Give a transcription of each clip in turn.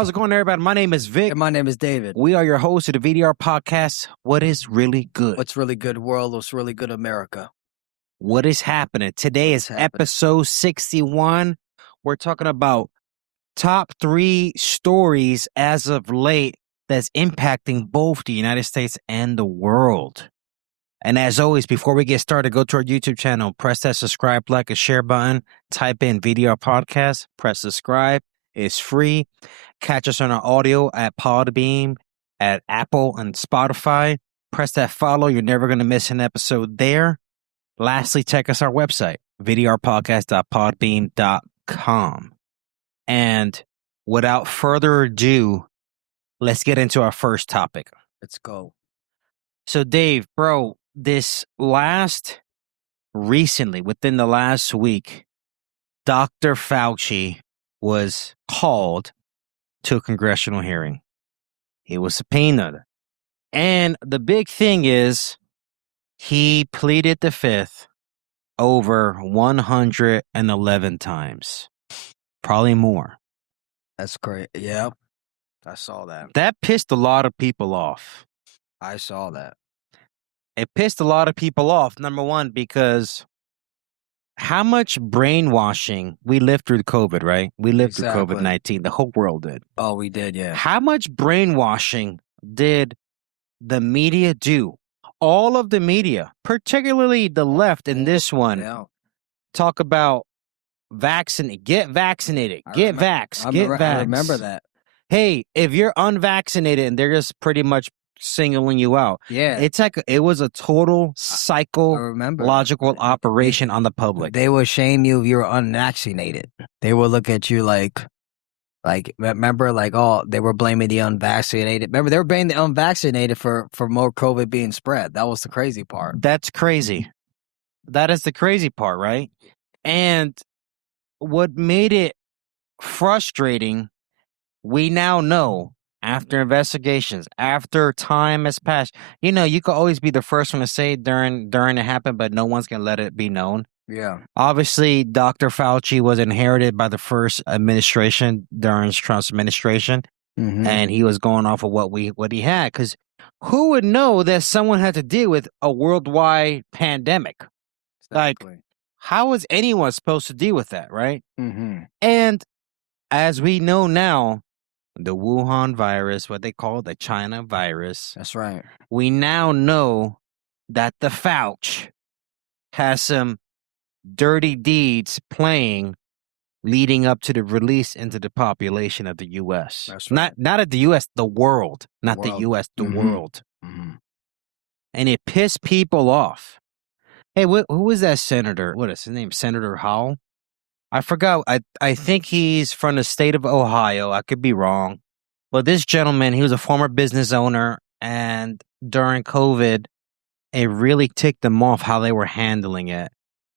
how's it going, everybody? My name is Vic. And my name is David. We are your hosts of the VDR Podcast. What is really good? What's really good, world? What's really good, America? What is happening? Today is episode 61. We're talking about top 3 stories as of late that's impacting both the United States and the world. And as always, before we get started, go to our YouTube channel, press that subscribe, like, and share button, type in VDR Podcast, press subscribe. It's free. Catch us on our audio at Podbeam, at Apple and Spotify. Press that follow. You're never going to miss an episode there. Lastly, check us our website, vdrpodcast.podbeam.com. And without further ado, let's get into our first topic. Let's go. So, Dave, bro, recently, within the last week, Dr. Fauci was called to a congressional hearing. He was subpoenaed. And the big thing is he pleaded the fifth over 111 times. Probably more. That's great. Yeah, I saw that. That pissed a lot of people off. I saw that. It pissed a lot of people off, number one, because how much brainwashing we lived through COVID, right? We lived through COVID-19. The whole world did. Oh, we did, yeah. How much brainwashing did the media do? All of the media, particularly the left in this one, talk about get vaccinated, get vaxxed. I remember that. Hey, if you're unvaccinated, and they're just pretty much singling you out. Yeah. It's like it was a total psychological operation on the public. They would shame you if you were unvaccinated. They would look at you like remember, like, oh, they were blaming the unvaccinated. Remember, they were blaming the unvaccinated for more COVID being spread. That was the crazy part. That's crazy. That is the crazy part, right? And what made it frustrating, we now know, after investigations, after time has passed, you know, you could always be the first one to say during it happened, but no one's going to let it be known. Yeah. Obviously, Dr. Fauci was inherited by the first administration during Trump's administration, and he was going off of what he had. Because who would know that someone had to deal with a worldwide pandemic? Exactly. Like, how was anyone supposed to deal with that, right? Mm-hmm. And as we know now, the Wuhan virus, what they call the China virus. That's right. We now know that the Fauci has some dirty deeds playing leading up to the release into the population of the U.S. That's right. Not at the U.S., the world. Not the U.S., the world. Mm-hmm. And it pissed people off. Hey, who was that senator? What is his name? Senator Howell? I forgot. I think he's from the state of Ohio. I could be wrong. But this gentleman, he was a former business owner, and during COVID, it really ticked him off how they were handling it.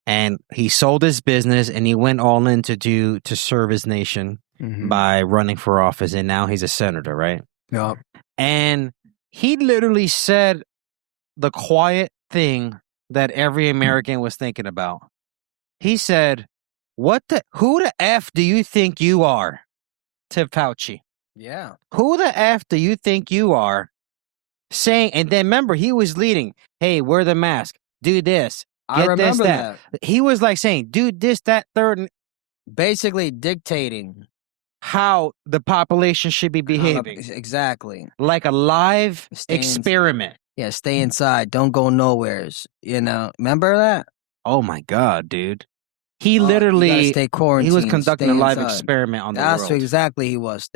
And he sold his business, and he went all in to serve his nation by running for office, and now he's a senator, right? Yeah. And he literally said the quiet thing that every American was thinking about. He said, who the F do you think you are? To Fauci. Yeah. Who the F do you think you are? Saying, and then remember, he was leading, hey, wear the mask, do this, I remember that. He was like saying, do this, that, third. Basically dictating how the population should be behaving. Exactly. Like a live experiment. Yeah, stay inside. Don't go nowheres. You know, remember that? Oh, my God, dude. He literally, stay quarantined, he was conducting a live experiment on the world. That's what exactly he was.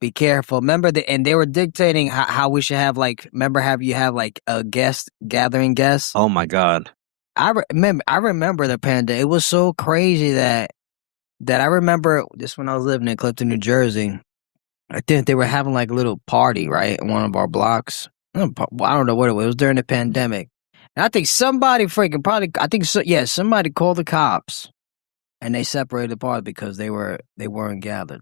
Be careful. Remember, and they were dictating how we should have, like, have like a gathering guests. Oh my God. I remember the pandemic. It was so crazy that I remember this when I was living in Clifton, New Jersey. I think they were having like a little party, right? In one of our blocks. I don't know what it was. It was during the pandemic. And I think somebody somebody called the cops, and they separated apart because they weren't gathered.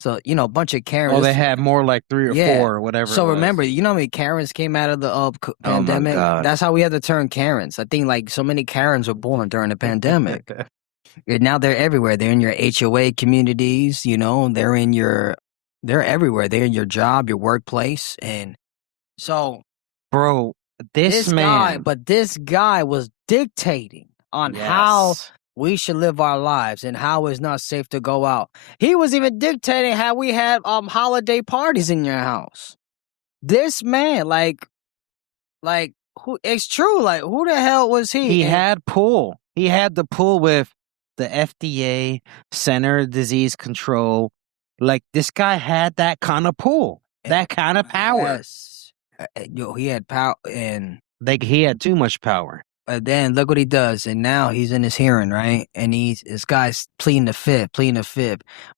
So, a bunch of Karens. Oh, they had more like 3 or 4 or whatever. So remember, you know how many Karens came out of the pandemic? Oh my God. That's how we had the term Karens. I think like so many Karens were born during the pandemic. And now they're everywhere. They're in your HOA communities, they're everywhere. They're in your job, your workplace. And so Bro, this guy, man. but this guy was dictating on how we should live our lives and how it's not safe to go out. He was even dictating how we had holiday parties in your house. This man, like who? It's true. Like, who the hell was he? He had pull. He had the pull with the FDA, Center of Disease Control. Like, this guy had that kind of pull, that kind of power. Yes. He had power, and he had too much power. But then look what he does, and now he's in his hearing, right? And this guy's pleading the fifth.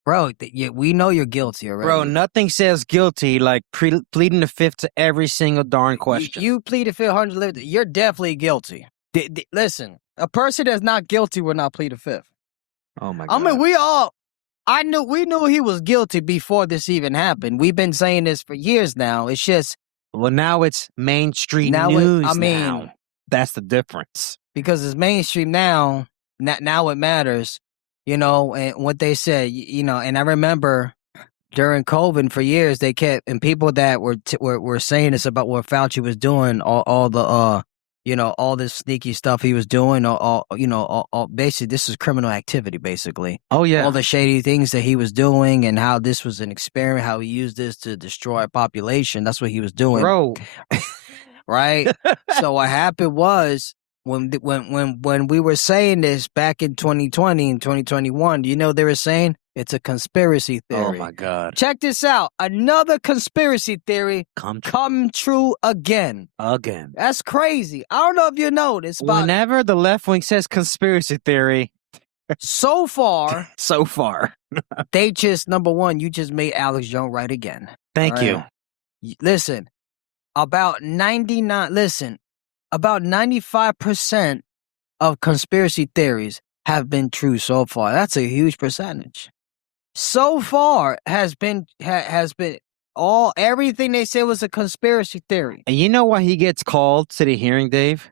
Bro, we know you're guilty already. Bro, nothing says guilty like pleading the fifth to every single darn question. You plead the fifth, 100, you're definitely guilty. Listen, a person that's not guilty will not plead the fifth. Oh my God. I mean, we knew he was guilty before this even happened. We've been saying this for years now. It's just, well, now it's mainstream news. Now. That's the difference. Because it's mainstream now. Now it matters, and what they said, and I remember during COVID for years they kept, and people that were saying this about what Fauci was doing, all the all this sneaky stuff he was doing, all basically this is criminal activity, basically. Oh yeah, all the shady things that he was doing, and how this was an experiment, how he used this to destroy a population. That's what he was doing, bro. Right. So what happened was when we were saying this back in 2020 and 2021, they were saying it's a conspiracy theory. Oh my God! Check this out. Another conspiracy theory come true again. That's crazy. I don't know if you noticed, but whenever the left wing says conspiracy theory, so far, they just, number one, you just made Alex Jones right again. Thank you. Listen. About 95% of conspiracy theories have been true so far. That's a huge percentage. So far has been everything they said was a conspiracy theory. And you know why he gets called to the hearing, Dave?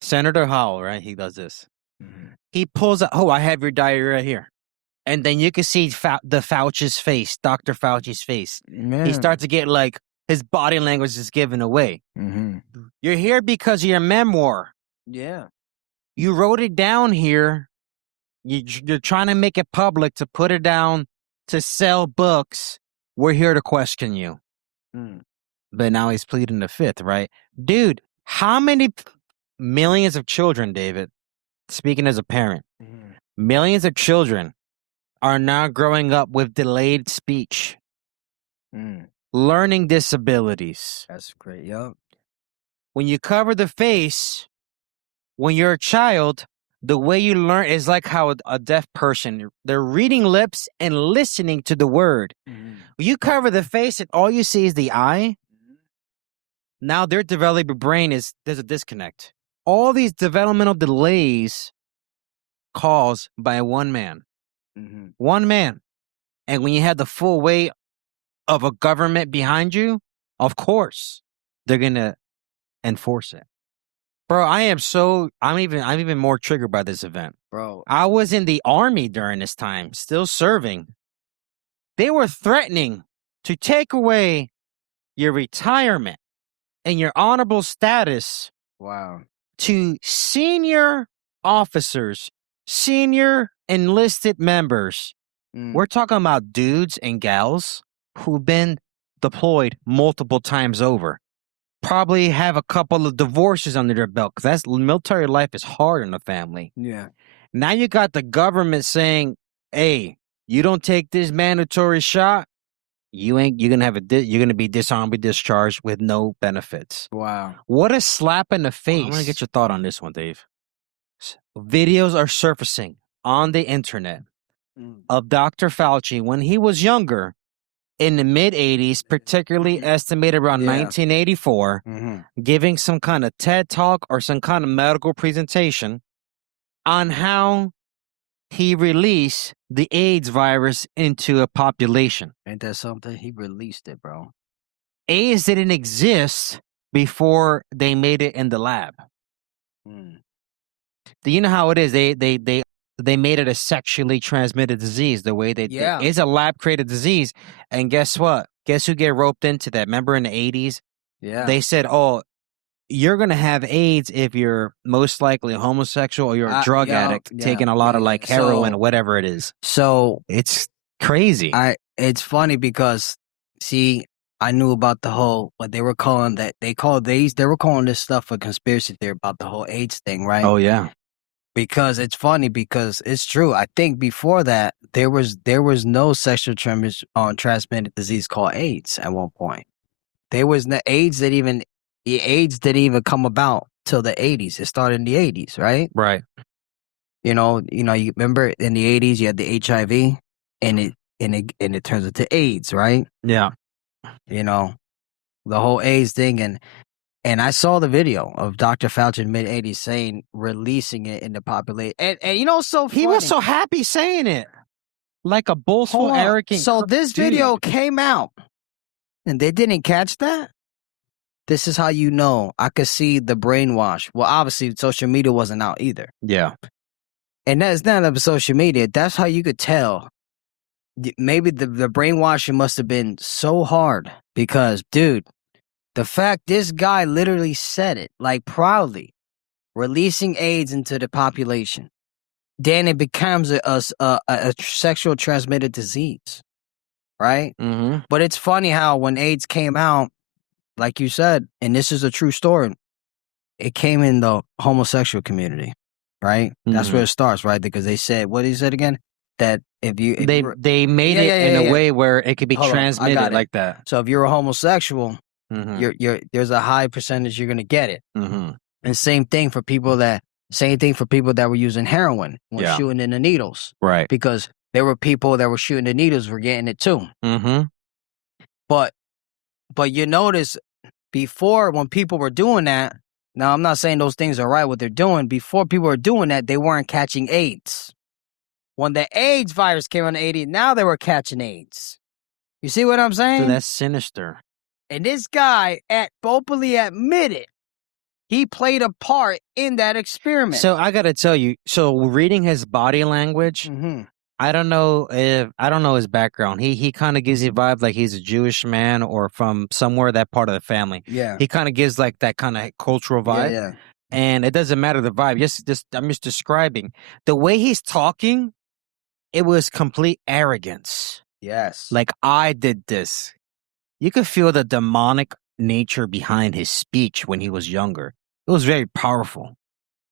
Senator Howell, right? He does this. Mm-hmm. He pulls out, I have your diary right here. And then you can see the Fauci's face, Dr. Fauci's face. Man. He starts to get like, his body language is given away. Mm-hmm. You're here because of your memoir. Yeah. You wrote it down here. You're trying to make it public, to put it down, to sell books. We're here to question you. Mm. But now he's pleading the fifth, right? Dude, how many millions of children, David, speaking as a parent, millions of children are now growing up with delayed speech. Learning disabilities. That's great, yup. When you cover the face, when you're a child, the way you learn is like how a deaf person, they're reading lips and listening to the word. When you cover the face and all you see is the eye, now their developing brain there's a disconnect. All these developmental delays caused by one man. One man. And when you have the full weight of a government behind you, of course, they're going to enforce it. Bro, I'm even more triggered by this event. Bro, I was in the army during this time, still serving. They were threatening to take away your retirement and your honorable status. Wow. To senior officers, senior enlisted members. We're talking about dudes and gals who've been deployed multiple times over. Probably have a couple of divorces under their belt, because military life is hard in the family. Yeah. Now you got the government saying, "Hey, you don't take this mandatory shot, you're gonna be dishonorably discharged with no benefits." Wow. What a slap in the face. I'm gonna get your thought on this one, Dave. Videos are surfacing on the internet of Dr. Fauci when he was younger, in the mid-'80s, particularly estimated around 1984, giving some kind of TED Talk or some kind of medical presentation on how he released the AIDS virus into a population. Ain't that something? He released it, bro. AIDS didn't exist before they made it in the lab. Do you know how it is? They they made it a sexually transmitted disease. The way it's a lab created disease. And guess what? Guess who get roped into that? Remember in the 80s? Yeah. They said, oh, you're going to have AIDS if you're most likely a homosexual or you're a drug addict taking a lot of like heroin or whatever it is. So it's crazy. It's funny because, see, I knew about the whole, what they were calling that, they were calling this stuff a conspiracy theory about the whole AIDS thing, right? Oh, yeah. Because it's funny because it's true. I think before that, there was no sexual transmitted disease called AIDS at one point. There was no AIDS didn't even come about till the 80s. It started in the 80s, right? Right. You remember in the 80s you had the HIV and it turns into AIDS, right? Yeah. The whole AIDS thing and I saw the video of Dr. Fauci in mid-80s saying releasing it in the population. And so funny. He was so happy saying it. Like a boastful, arrogant. So this video came out and they didn't catch that? This is how you know. I could see the brainwash. Well, obviously, social media wasn't out either. Yeah. And that's not of social media. That's how you could tell. Maybe the brainwashing must have been so hard because, dude, the fact this guy literally said it, like proudly, releasing AIDS into the population, then it becomes a sexual transmitted disease, right? Mm-hmm. But it's funny how when AIDS came out, like you said, and this is a true story, it came in the homosexual community, right? Mm-hmm. That's where it starts, right? Because they said, what is it again? That they made it in a way where it could be transmitted like that. So if you're a homosexual, mm-hmm. there's a high percentage you're gonna get it. Mm-hmm. And same thing for people that were using heroin when shooting in the needles, right? Because there were people that were shooting the needles were getting it too. Mm-hmm. But you notice before when people were doing that. Now I'm not saying those things are right what they're doing. Before people were doing that, they weren't catching AIDS. When the AIDS virus came in the 80s, now they were catching AIDS. You see what I'm saying? So that's sinister. And this guy openly admitted he played a part in that experiment. So I got to tell you, reading his body language, mm-hmm. I don't know his background. He kind of gives you a vibe like he's a Jewish man or from somewhere that part of the family. Yeah. He kind of gives like that kind of cultural vibe. Yeah. And it doesn't matter the vibe. I'm just describing the way he's talking. It was complete arrogance. Yes. Like, I did this. You could feel the demonic nature behind his speech when he was younger. It was very powerful.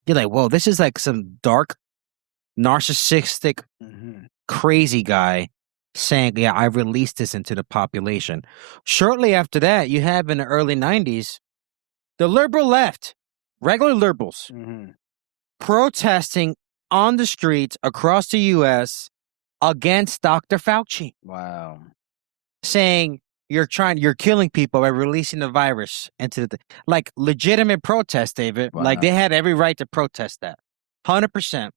You're like, whoa, this is like some dark, narcissistic, crazy guy saying, yeah, I released this into the population. Shortly after that, you have in the early 90s, the liberal left, regular liberals, protesting on the streets across the U.S. against Dr. Fauci. Wow. Saying you're killing people by releasing the virus into like legitimate protest, David. Wow. Like they had every right to protest that. 100%.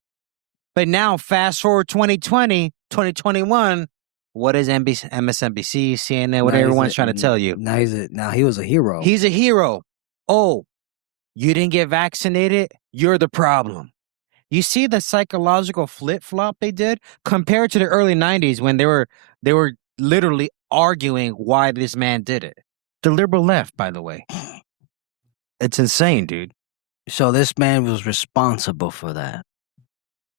But now fast forward 2020, 2021, what is MSNBC, CNN, what everyone's trying to tell you? Now he was a hero. He's a hero. Oh, you didn't get vaccinated? You're the problem. You see the psychological flip-flop they did compared to the early 90s when they were literally arguing why this man did it. The liberal left, by the way. It's insane, dude. So this man was responsible for that.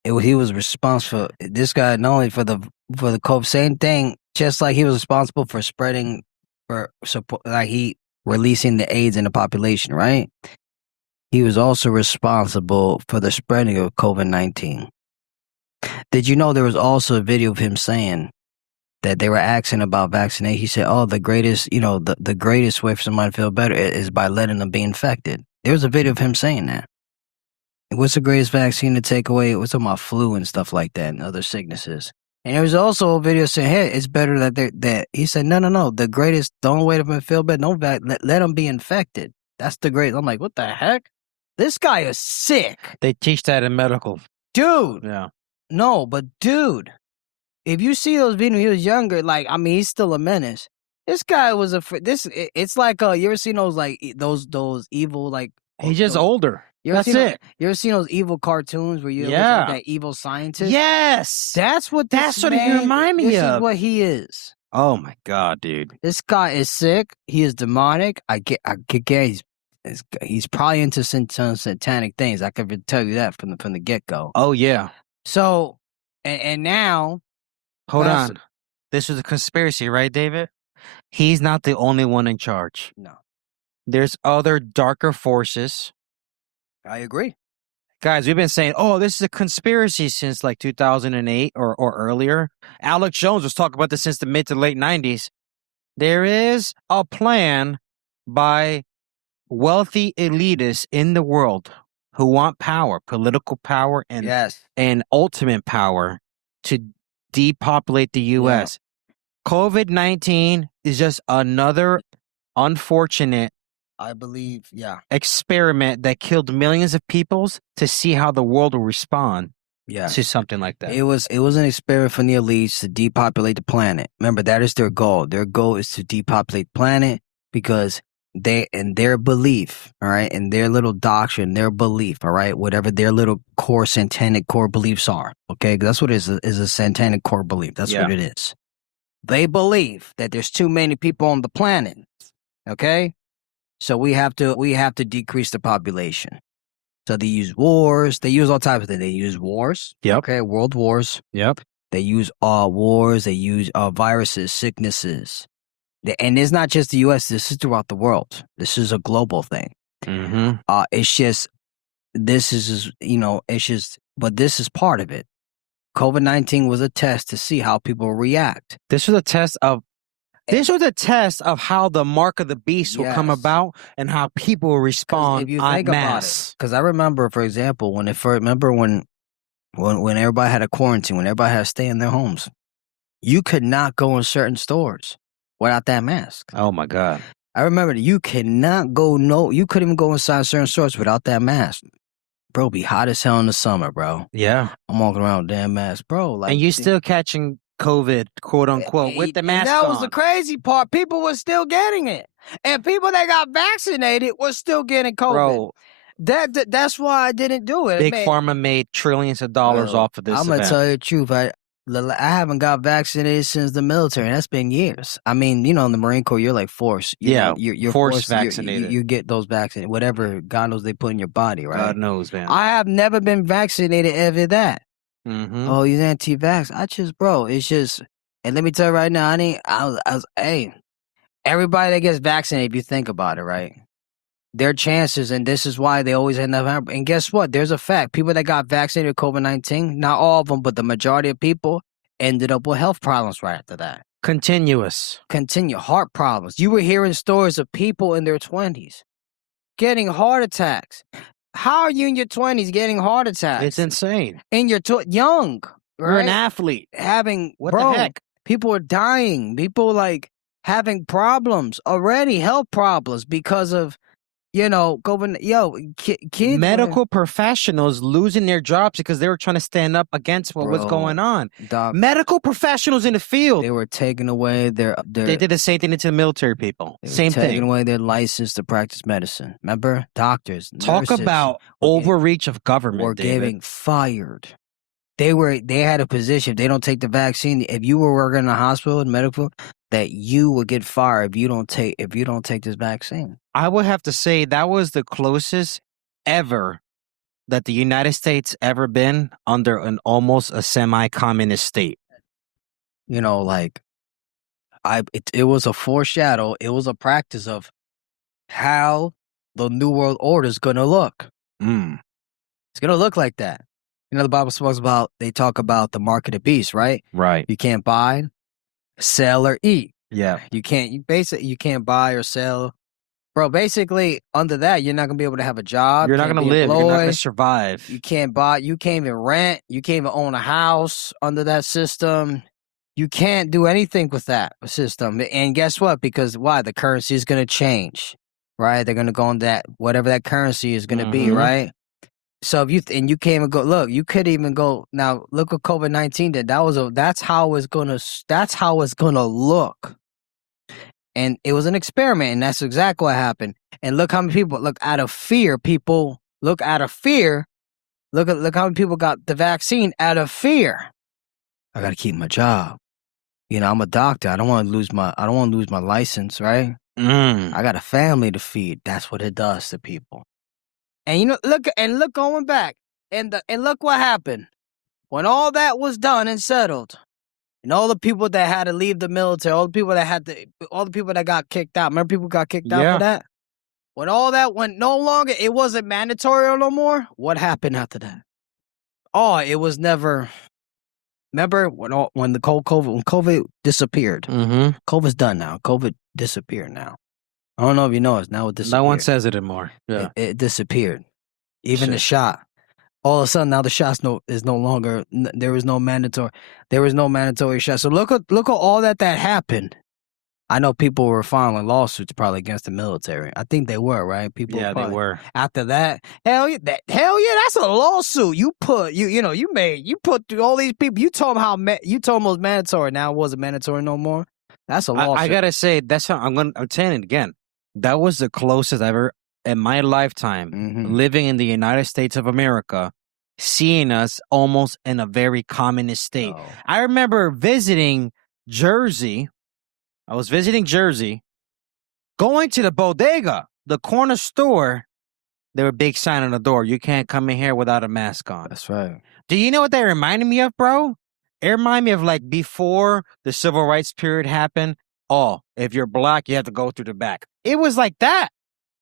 He was responsible. This guy not only for the COVID, same thing. Just like he was responsible for spreading, releasing the AIDS in the population, right? He was also responsible for the spreading of COVID-19. Did you know there was also a video of him saying that they were asking about vaccination? He said, "Oh, the greatest, the greatest way for somebody to feel better is by letting them be infected." There was a video of him saying that. What's the greatest vaccine to take away? What's about flu and stuff like that and other sicknesses? And there was also a video saying, "Hey, it's better that he said, no. The only way to feel better, let them be infected. That's the greatest." I'm like, what the heck? This guy is sick. They teach that in medical. Dude. Yeah. No, but dude, if you see those videos when he was younger, he's still a menace. This guy was it's like, you ever seen those, like, those evil, like. He's just older. That's it. You ever seen those evil cartoons where you always Yeah. have that evil scientist? Yes. That's what That's what he remind me This of. is what he is. Oh my God, dude. This guy is sick. He is demonic. I get he's probably into some satanic things. I can tell you that from the get go. Oh yeah. So, and now, Hold on. This was a conspiracy, right, David? He's not the only one in charge. No, There's other darker forces. I agree. Guys, we've been saying, oh, this is a conspiracy since like 2008 or earlier. Alex Jones was talking about this since the mid to late 90s. There is a plan by wealthy elitists in the world who want power, political power, and ultimate power to depopulate the U.S. COVID-19 is just another unfortunate, I believe, experiment that killed millions of people to see how the world will respond to something like that. It was an experiment from the elites to depopulate the planet. Remember, that is their goal. Their goal is to depopulate the planet because they, in their belief, all right, in their little doctrine, their belief, all right, whatever their little core satanic core beliefs are, okay, 'cause that's what it is a satanic core belief. That's what it is. They believe that there's too many people on the planet, okay? So we have to decrease the population. So they use wars. They use all types of things. They use wars. Yep. Okay, world wars. Yep. They use wars. They use viruses, sicknesses. And it's not just the U.S. This is throughout the world. This is a global thing. Mm-hmm. It's just, this is, it's just, but this is part of it. COVID-19 was a test to see how people react. This was a test of how the mark of the beast will come about and how people will respond if you en think masse. Because I remember, for example, when everybody had a quarantine, when everybody had to stay in their homes, you could not go in certain stores without that mask. Oh my God. I remember that you couldn't even go inside certain stores without that mask. Bro, be hot as hell in the summer, bro. Yeah. I'm walking around with damn mask, bro. Like, and you still catching COVID, quote unquote, with the mask on. That on. was the crazy part. People were still getting it. And people that got vaccinated were still getting COVID. Bro, that's why I didn't do it. Big Pharma made trillions of dollars off of this I'm event. going to tell you the truth. I haven't got vaccinated since the military, and that's been years. I mean, in the Marine Corps, you're like forced. You're forced vaccinated. You get those vaccinated, whatever God knows they put in your body, right? God knows, man. I have never been vaccinated ever that. Mm-hmm. Oh, you're anti-vax. Bro, it's just, and let me tell you right now, everybody that gets vaccinated, if you think about it, right? Their chances, and this is why they always end up. And guess what? There's a fact. People that got vaccinated with COVID-19, not all of them, but the majority of people ended up with health problems right after that. Continue heart problems. You were hearing stories of people in their 20s getting heart attacks. How are you in your 20s getting heart attacks? It's insane. And you're young. Right? You're an athlete. What the heck? People are dying. People having problems already, health problems because of kids. Medical professionals losing their jobs because they were trying to stand up against what was going on. Medical professionals in the field. They were taking away their They did the same thing to the military people. Same thing. Taking away their license to practice medicine. Remember? Doctors, Talk nurses about overreach of government, were David. getting fired. They had a position. If they don't take the vaccine, if you were working in a hospital in medical, that you would get fired if you don't take this vaccine. I would have to say that was the closest ever that the United States ever been under almost a semi-communist state. It was a foreshadow. It was a practice of how the New World Order is going to look. It's going to look like that. The Bible they talk about the mark of the beast, right? Right. You can't buy, sell, or eat. Yeah. You can't buy or sell. Bro, basically, under that, you're not going to be able to have a job. You're not going to live. You're not going to survive. You can't buy. You can't even rent. You can't even own a house under that system. You can't do anything with that system. And guess what? Because why? The currency is going to change, right? They're going to go on that, whatever that currency is going to be, right? So if you can't even go, look, you could even go now. Look what COVID-19 did. That's how it's gonna look. And it was an experiment, and that's exactly what happened. And look how many people, out of fear, people Look, out of fear, look how many people got the vaccine out of fear. I got to keep my job. You know, I'm a doctor. I don't want to lose my license, right? I got a family to feed. That's what it does to people. And you know, look going back, and look what happened when all that was done and settled, and all the people that had to leave the military, all the people that got kicked out. Remember, people got kicked out for that. When all that went no longer, it wasn't mandatory no more. What happened after that? Oh, it was never. Remember when COVID disappeared? COVID's done now. COVID disappeared now. I don't know if you know it. Now it disappeared. No one says it anymore. Yeah, it disappeared. Even the shot. All of a sudden, now the shot is no longer. There was no mandatory. There was no mandatory shot. So look at all that happened. I know people were filing lawsuits probably against the military. I think they were, right? People. Yeah, they were. After that, hell yeah, that's a lawsuit. You put through all these people. You told them it was mandatory. Now it wasn't mandatory no more. That's a lawsuit. I gotta say, that's how I'm saying it again. That was the closest I've ever in my lifetime living in the United States of America, seeing us almost in a very communist state. Oh. I remember visiting Jersey. I was visiting Jersey, going to the bodega, the corner store. There were a big sign on the door. You can't come in here without a mask on. That's right. Do you know what that reminded me of, bro? It reminded me of like before the civil rights period happened. Oh, if you're black, you have to go through the back. It was like that.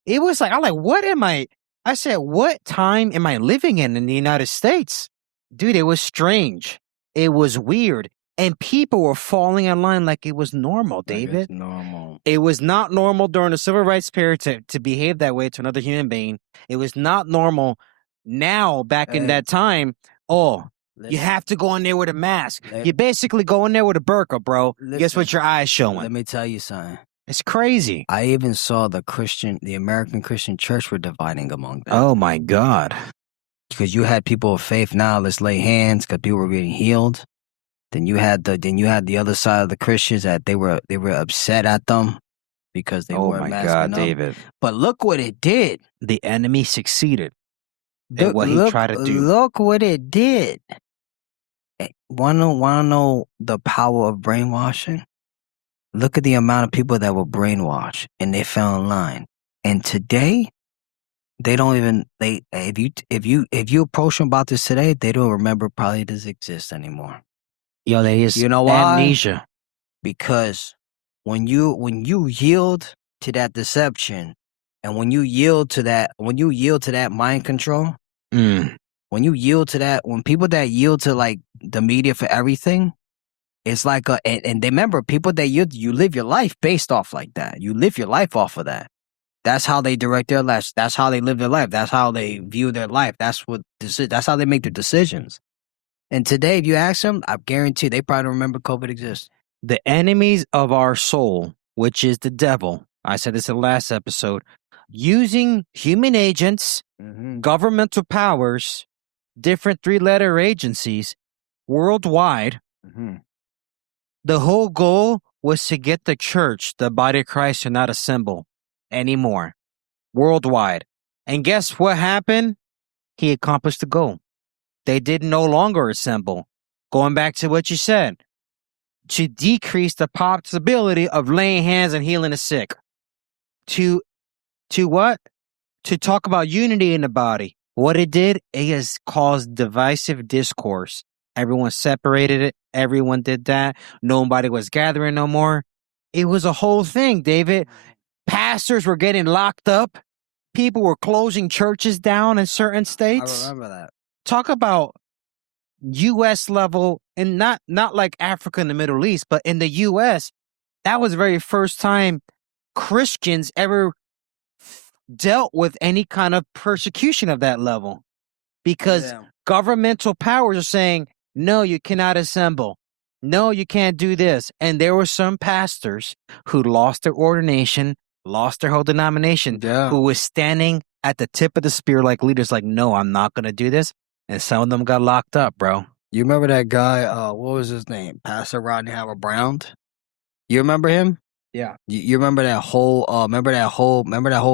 It was like, I'm like, what am I? I said, what time am I living in the United States? Dude, it was strange. It was weird. And people were falling in line like it was normal, David. Normal. It was not normal during the civil rights period to behave that way to another human being. It was not normal now, back in that time. You have to go in there with a mask. You basically go in there with a burqa, bro. Guess what your eyes showing? Let me tell you something. It's crazy. I even saw the American Christian church were dividing among them. Oh, my God. Because you had people of faith now, let's lay hands because people were getting healed. Then you had the other side of the Christians that they were upset at them because they were masking up. Oh my God, David! But look what it did. The enemy succeeded in what he tried to do. Look what it did. Wanna know the power of brainwashing? Look at the amount of people that were brainwashed and they fell in line. And today, they don't even if you approach them about this today, they don't remember probably this exists anymore. Yo, there is amnesia. Because when you yield to that deception, and when you yield to that mind control, when you yield to that, when people that yield to like the media for everything, it's like and remember, people that you live your life based off like that. You live your life off of that. That's how they direct their lives. That's how they live their life. That's how they view their life. That's how they make their decisions. And today, if you ask them, I guarantee they probably don't remember COVID exists. The enemies of our soul, which is the devil, I said this in the last episode, using human agents, governmental powers, different 3-letter agencies worldwide. The whole goal was to get the church, the body of Christ, to not assemble anymore worldwide. And guess what happened? He accomplished the goal. They did no longer assemble. Going back to what you said, to decrease the possibility of laying hands and healing the sick. To what? To talk about unity in the body. What it did, it has caused divisive discourse. Everyone separated it. Everyone did that. Nobody was gathering no more. It was a whole thing, David. Pastors were getting locked up. People were closing churches down in certain states. I remember that. Talk about U.S. level, and not like Africa and the Middle East, but in the U.S., that was the very first time Christians ever dealt with any kind of persecution of that level. Because governmental powers are saying, no, you cannot assemble. No, you can't do this. And there were some pastors who lost their ordination, lost their whole denomination, who was standing at the tip of the spear like leaders, like, no, I'm not going to do this. And some of them got locked up, bro. You remember that guy, what was his name? Pastor Rodney Howard-Brown? You remember him? Yeah. You remember that whole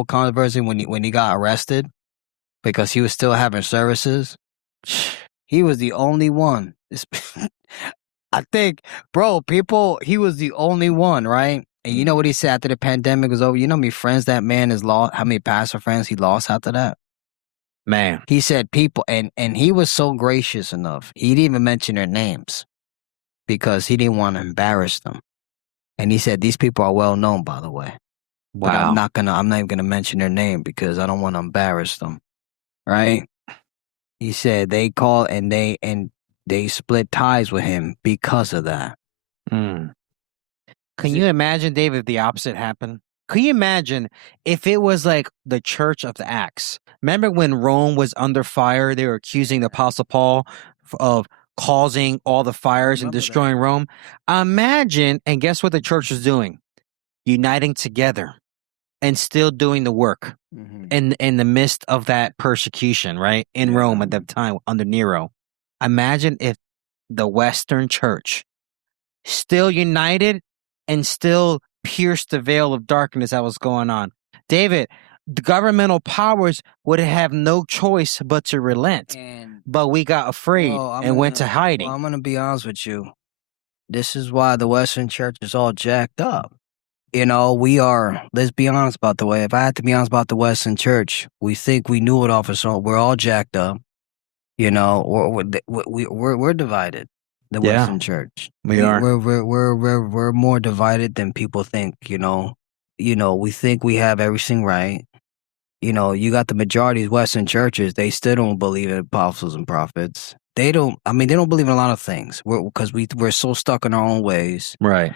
controversy when he got arrested? because he was still having services. He was the only one. I think, bro, he was the only one, right? And you know what he said after the pandemic was over? You know how many friends that man has lost? How many pastor friends he lost after that? Man. He said people, and he was so gracious enough. He didn't even mention their names because he didn't want to embarrass them. And he said, these people are well known, by the way. Wow. But I'm not even gonna mention their name because I don't want to embarrass them. Right? He said they called and they split ties with him because of that. Can you imagine, Dave, if the opposite happened? Can you imagine if it was like the Church of the Acts? Remember when Rome was under fire? They were accusing the Apostle Paul of causing all the fires and destroying Rome. Imagine, and guess what the church was doing? Uniting together and still doing the work in the midst of that persecution, right? In Rome at that time under Nero. Imagine if the Western church still united and still pierced the veil of darkness that was going on. David, the governmental powers would have no choice but to relent. But we got afraid and went to hiding. Well, I'm going to be honest with you. This is why the Western church is all jacked up. You know, let's be honest about the way. If I had to be honest about the Western church, we think we knew it all for so we're all jacked up. You know, we're divided. The Western church. We are. We're more divided than people think. You know, we think we have everything right. You know, you got the majority of Western churches. They still don't believe in apostles and prophets. They don't believe in a lot of things. Because we're so stuck in our own ways. Right.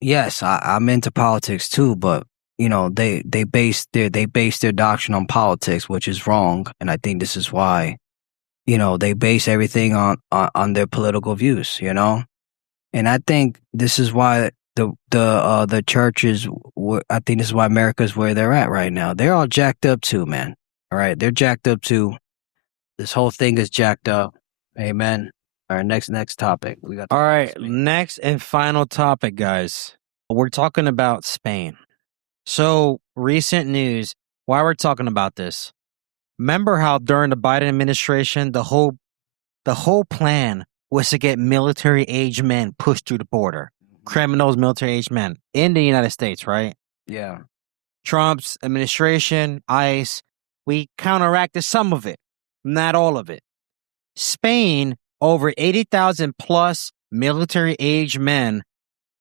Yes, I'm into politics too, but you know, they base their doctrine on politics, which is wrong, and I think this is why. You know, they base everything on their political views, you know? And I think this is why the churches, I think this is why America's where they're at right now. They're all jacked up too, man. All right? They're jacked up too. This whole thing is jacked up. Amen. All right, next topic. All right, next and final topic, guys. We're talking about Spain. So, recent news, why we're talking about this. Remember how during the Biden administration, the whole plan was to get military-age men pushed through the border. Criminals, military-age men in the United States, right? Yeah. Trump's administration, ICE, we counteracted some of it, not all of it. Spain, over 80,000 plus military-age men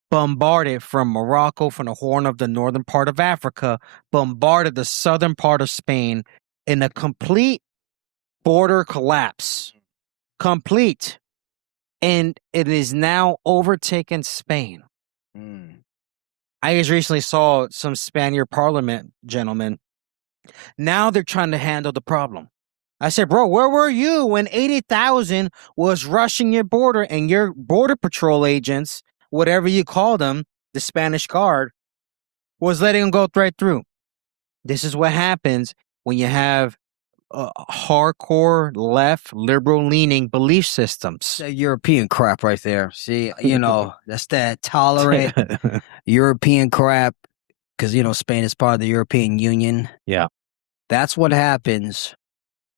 bombarded from Morocco, from the Horn of the northern part of Africa, bombarded the southern part of Spain in a complete border collapse. Complete. And it is now overtaken Spain. I just recently saw some Spaniard parliament gentlemen. Now they're trying to handle the problem. I said, bro, where were you when 80,000 was rushing your border and your border patrol agents, whatever you call them, the Spanish Guard, was letting them go right through? This is what happens when you have hardcore left liberal-leaning belief systems. That European crap right there. See, you know, that's that tolerant European crap because, you know, Spain is part of the European Union. Yeah. That's what happens.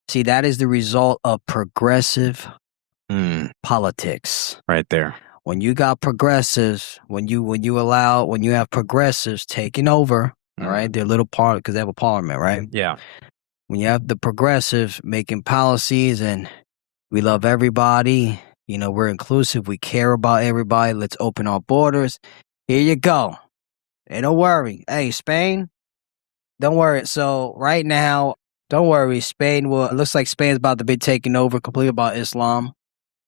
See, that is the result of progressive politics. Right there. When you got progressives, when you have progressives taking over, all right, they're little part because they have a parliament, right? Yeah. When you have the progressives making policies and we love everybody, you know, we're inclusive, we care about everybody, let's open our borders. Here you go. Hey, don't worry. Hey, Spain, don't worry. So right now, don't worry, Spain it looks like Spain's about to be taken over completely by Islam.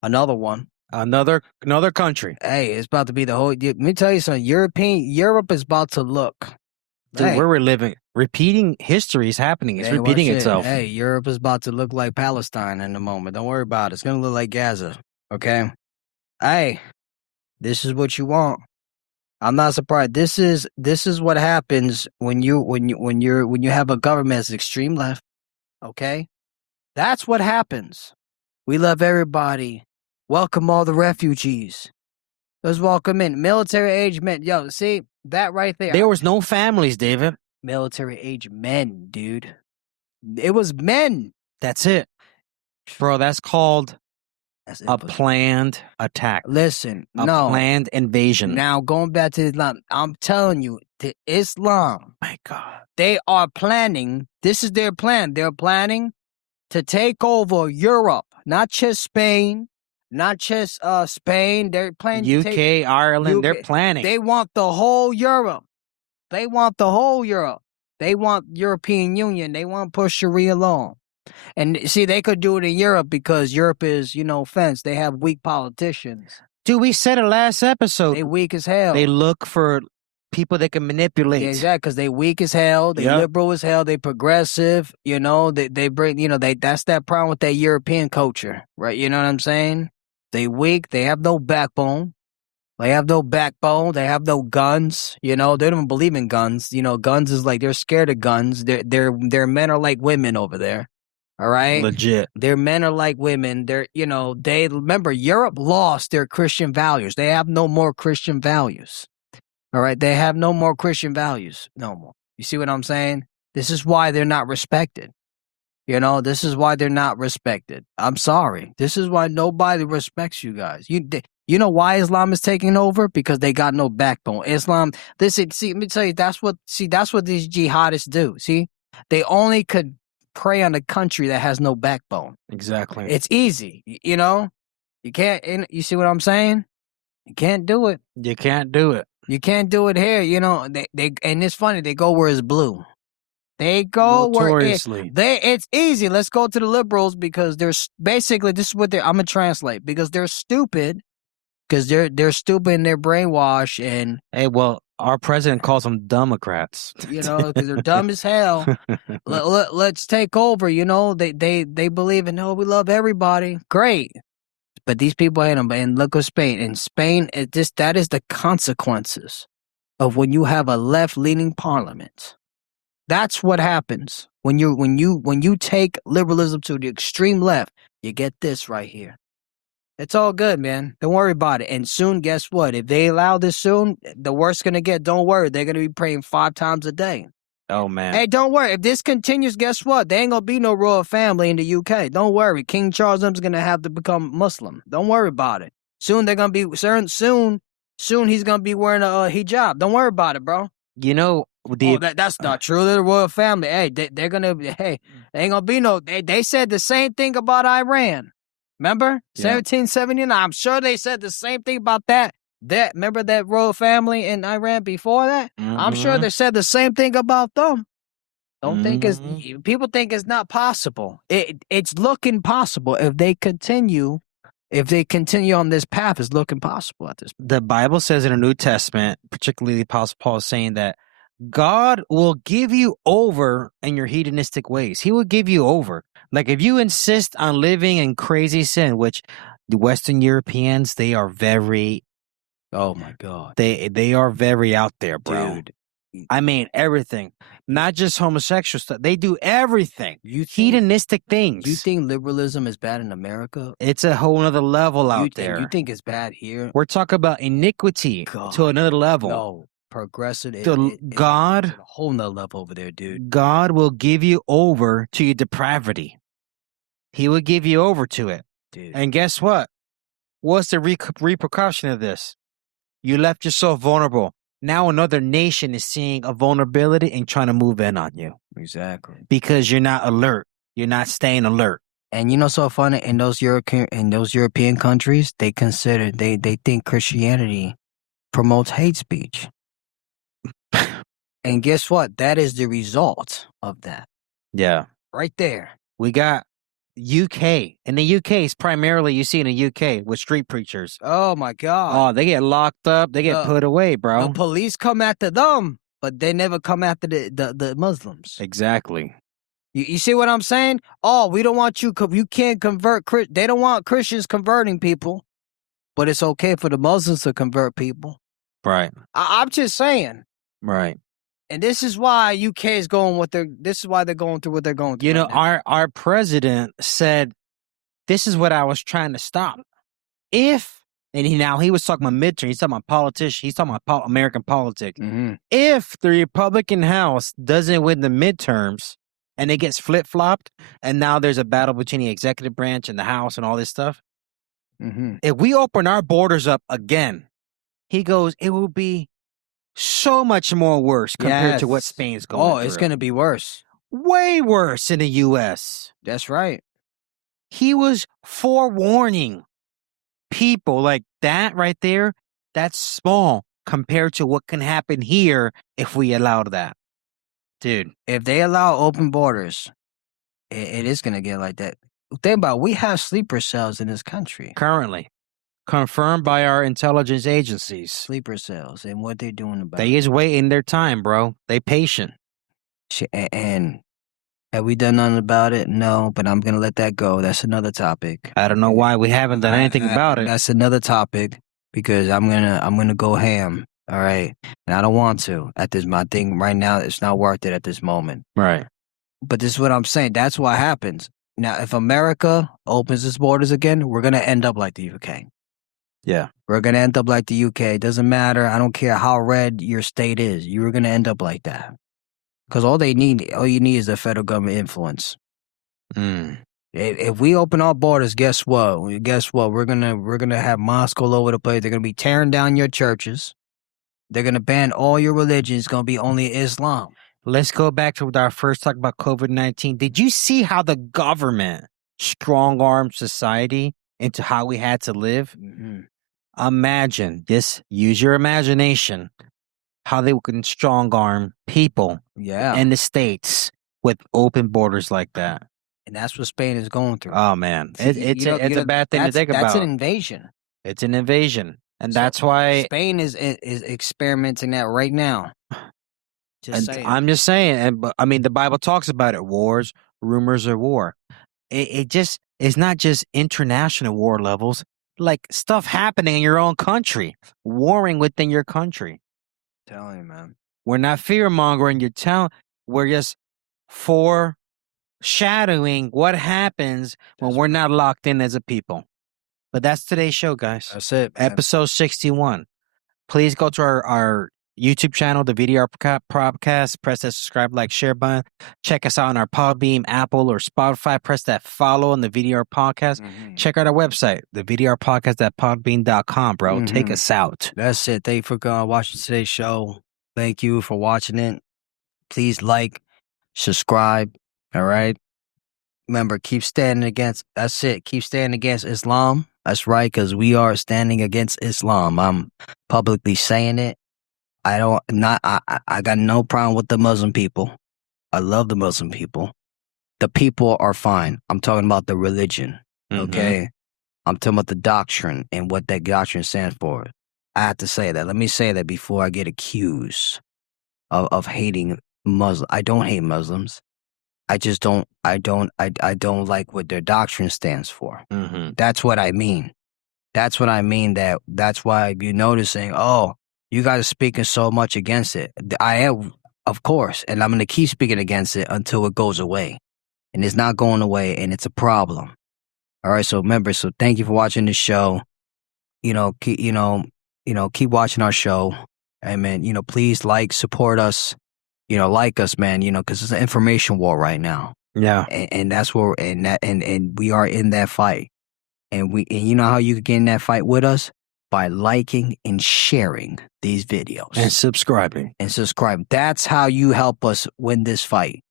Another one. Another country. Hey, it's about to be the whole, let me tell you something, Europe is about to look. Dude, Hey. we're reliving. Repeating history is happening. It's repeating itself. Hey, Europe is about to look like Palestine in a moment. Don't worry about it. It's going to look like Gaza. Okay? Hey, this is what you want. I'm not surprised. This is what happens when you have a government that's extreme left. Okay? That's what happens. We love everybody. Welcome all the refugees. Let's welcome in military age men. Yo, see that right there. There was no families, David. Military age men, dude. It was men. That's it. Bro, that's called a planned attack. Listen, a planned invasion. Now, going back to Islam, I'm telling you, the Islam, My God. they are planning, this is their plan. They're planning to take over Europe, not just Spain, not just Spain. They're planning to take Ireland, UK. they're planning. They want the whole Europe. They want the whole Europe. They want European Union. They want to push Sharia law. And see, they could do it in Europe because Europe is, fenced. They have weak politicians. Dude, we said it last episode. They weak as hell. They look for people they can manipulate. Yeah, exactly, because they weak as hell. They liberal as hell. They progressive. They bring, that's that problem with that European culture, right? You know what I'm saying? They weak. They have no backbone. They have no backbone. They have no guns. They don't believe in guns. Guns is like they're scared of guns. Their men are like women over there. All right, legit. Their men are like women. They remember Europe lost their Christian values. They have no more Christian values. All right, they have no more Christian values. No more. You see what I'm saying? This is why they're not respected. This is why they're not respected. I'm sorry. This is why nobody respects you guys. You know why Islam is taking over? Because they got no backbone. Islam. Listen, see, let me tell you. That's what these jihadists do. See, they only could prey on a country that has no backbone. Exactly. It's easy. You can't. You see what I'm saying? You can't do it. You can't do it. You can't do it here. They and it's funny. They go where it's blue. They go notoriously. Where it's easy. Let's go to the liberals because they're basically this is what I'm gonna translate because they're stupid. Because they're stupid and they're brainwashed and hey, well, our president calls them Democrats. Because they're dumb as hell. Let's take over. They believe in we love everybody. Great, but these people hate them. And look at Spain. In Spain, that is the consequences of when you have a left-leaning parliament. That's what happens when you take liberalism to the extreme left. You get this right here. It's all good, man. Don't worry about it. And soon, guess what? If they allow this soon, the worst going to get, don't worry. They're going to be praying 5 times a day. Oh, man. Hey, don't worry. If this continues, guess what? There ain't going to be no royal family in the UK. Don't worry. King Charles is going to have to become Muslim. Don't worry about it. Soon they're going to be, soon he's going to be wearing a hijab. Don't worry about it, bro. That's not true. They're the royal family. Hey, they're going to, they ain't going to be no, they said the same thing about Iran. Remember? Yeah. 1779. I'm sure they said the same thing about that. Remember that royal family in Iran before that? Mm-hmm. I'm sure they said the same thing about them. Don't think people think it's not possible. It's looking possible if they continue on this path. It's looking possible at this point. The Bible says in the New Testament, particularly the Apostle Paul is saying that God will give you over in your hedonistic ways. He will give you over. Like if you insist on living in crazy sin, which the Western Europeans, they are very, oh my God, they are very out there, bro. Dude. I mean everything, not just homosexual stuff. They do everything. Hedonistic things. You think liberalism is bad in America? It's a whole other level out there. You think it's bad here? We're talking about iniquity to another level. No. Progressive. God, a whole nother level over there, dude. God will give you over to your depravity. He will give you over to it. Dude. And guess what? What's the repercussion of this? You left yourself vulnerable. Now another nation is seeing a vulnerability and trying to move in on you. Exactly. Because you're not alert. You're not staying alert. And so funny in those European countries, they think Christianity promotes hate speech. And guess what? That is the result of that. Yeah. Right there. We got UK. In the UK, it's primarily you see in the UK with street preachers. Oh, my God. Oh, they get locked up. They get put away, bro. The police come after them, but they never come after the Muslims. Exactly. You see what I'm saying? Oh, we don't want you can't convert. They don't want Christians converting people, but it's okay for the Muslims to convert people. Right. I'm just saying. Right. And this is why UK is going this is why they're going through what they're going through. Our president said, this is what I was trying to stop. He was talking about midterm, he's talking about politicians, he's talking about American politics. Mm-hmm. If the Republican House doesn't win the midterms, and it gets flip-flopped, and now there's a battle between the executive branch and the House and all this stuff. If we open our borders up again, he goes, it will be so much more worse compared to what Spain's going through. Oh, it's going to be worse. Way worse in the U.S. That's right. He was forewarning people like that right there. That's small compared to what can happen here if we allow that. Dude. If they allow open borders, it is going to get like that. Think about it, we have sleeper cells in this country. Currently. Confirmed by our intelligence agencies. Sleeper cells, and what they're doing about They is waiting their time, bro. They patient. And have we done nothing about it? No, but I'm going to let that go. That's another topic. I don't know why we haven't done anything about it. That's another topic because I'm gonna go ham. All right, and I don't want to at this. My thing right now, it's not worth it at this moment. Right. But this is what I'm saying. That's what happens. Now, if America opens its borders again, we're gonna end up like the UK. Yeah. We're gonna end up like the UK. It doesn't matter. I don't care how red your state is. You're gonna end up like that. Because all you need is the federal government influence. If we open our borders, guess what? We're gonna have mosques all over the place. They're gonna be tearing down your churches. They're gonna ban all your religions. It's gonna be only Islam. Let's go back to our first talk about COVID-19. Did you see how the government strong-armed society into how we had to live? Imagine this. Use your imagination. How they can strong-arm people in the states with open borders like that. And that's what Spain is going through. Oh, man. It's a bad thing to think about. That's an invasion. It's an invasion. And that's why... Spain is experimenting that right now. I'm just saying. I mean, the Bible talks about it. Wars, rumors of war. It's not just international war levels. Like stuff happening in your own country. Warring within your country. I'm telling you, man. We're not fear-mongering. We're just foreshadowing what happens when we're not locked in as a people. But that's today's show, guys. That's it, man. Episode 61. Please go to our YouTube channel, the VDR Podcast. Press that subscribe, like, share button. Check us out on our Podbeam, Apple, or Spotify. Press that follow on the VDR Podcast. Check out our website, the vdrpodcast.podbean.com, bro. Take us out. That's it. Thank you for watching today's show. Thank you for watching it. Please like, subscribe, all right? Remember, keep standing against, that's it. Keep standing against Islam. That's right, because we are standing against Islam. I'm publicly saying it. I got no problem with the Muslim people. I love the Muslim people. The people are fine. I'm talking about the religion, okay? I'm talking about the doctrine and what that doctrine stands for. I have to say that. Let me say that before I get accused of hating Muslims. I don't hate Muslims. I just don't like what their doctrine stands for. That's what I mean. That's what I mean. That's why you're noticing, oh, you guys are speaking so much against it. I am, of course, and I'm going to keep speaking against it until it goes away. And it's not going away, and it's a problem. All right, so remember, thank you for watching this show. Keep watching our show. Amen. Please support us. Like us, man, because it's an information war right now. Yeah. And that's where, and we are in that fight. And you know how you can get in that fight with us? By liking and sharing these videos. And subscribing. That's how you help us win this fight.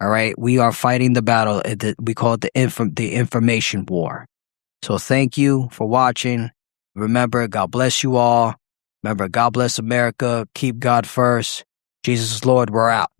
All right? We are fighting the battle. We call it the information war. So thank you for watching. Remember, God bless you all. Remember, God bless America. Keep God first. Jesus is Lord. We're out.